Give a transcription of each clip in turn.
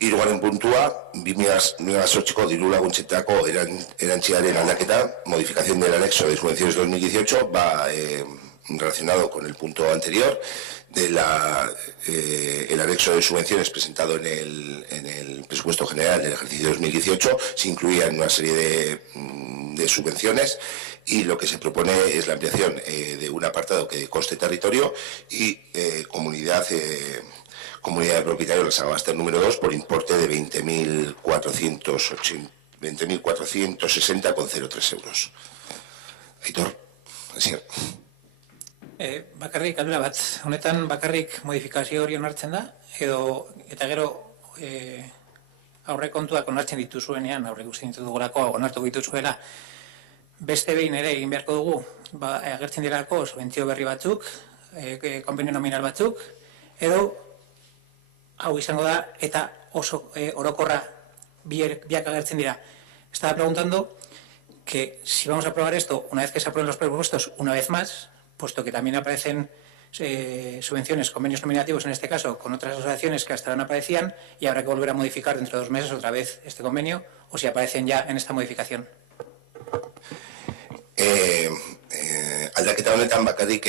Hirugarren puntua, 2008ko diru laguntzetako erantziaren aldaketa, modificación del anexo de subvenciones 2018, va relacionado con el punto anterior, el anexo de subvenciones presentado en el presupuesto general del ejercicio 2018 se incluían una serie de subvenciones y lo que se propone es la ampliación de un apartado que conste territorio y comunidad de propietarios de la Sagasta número 2 por importe de 20.460,03 euros. Aitor, así. Bakarrik, aldera bat, honetan bakarrik modifikazio hori onartzen da, eta gero aurrekontuak onartzen dituzuenean, aurreikusten ditugulako onartu dituzuela, beste behin ere egin beharko dugu, agertzen dirako subentzio berri batzuk, konbenio nominal batzuk, edo hau izango da, eta oso orokorra biak agertzen dira. Estaba preguntando que si vamos a aprobar esto una vez que se aprueben los presupuestos una vez más, puesto que también aparecen subvenciones, convenios nominativos en este caso, con otras asociaciones que hasta ahora no aparecían y habrá que volver a modificar dentro de 2 meses otra vez este convenio, o si aparecen ya en esta modificación. Aldaketa honetan bakarrik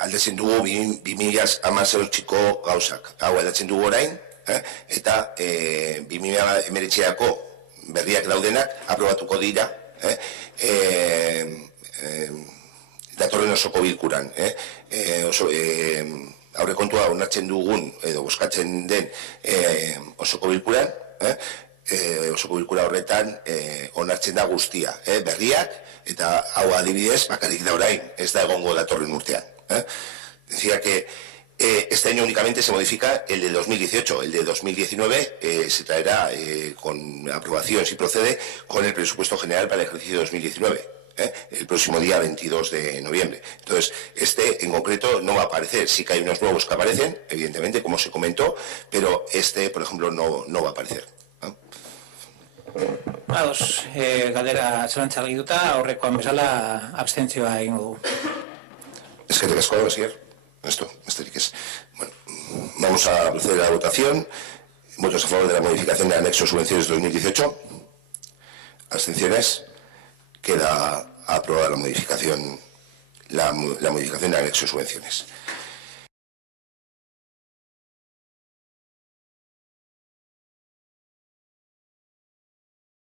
aldatzen dugu 2018ko gauzak. Hau aldatzen dugu orain, eta 2019ko berriak daudenak aprobatuko dira, datorren osoko bilkuran. Aurrekontua onartzen dugun edo bozkatzen den osoko bilkuran, osoko bilkura horretan onartzen da guztia, berriak, eta hau adibidez bakarrik da orain, ez da egongo datorren urtean. Decía que este año únicamente se modifica el de 2018, el de 2019 se traerá con aprobación, si procede, con el presupuesto general para el ejercicio 2019. El próximo día 22 de noviembre. Entonces, este en concreto no va a aparecer. Sí que hay unos nuevos que aparecen, evidentemente, como se comentó, pero este, por ejemplo, no va a aparecer. Ados, galdera zelantza argituta, aurrekoan bezala abstentzioa egingo dugu. Eskerrik asko, Asier. Esto, besterik ez. Bueno, vamos a proceder a la votación. Votos a favor de la modificación del anexo subvenciones 2018. Abstenciones. Queda aprobada la modificación del anexo de subvenciones.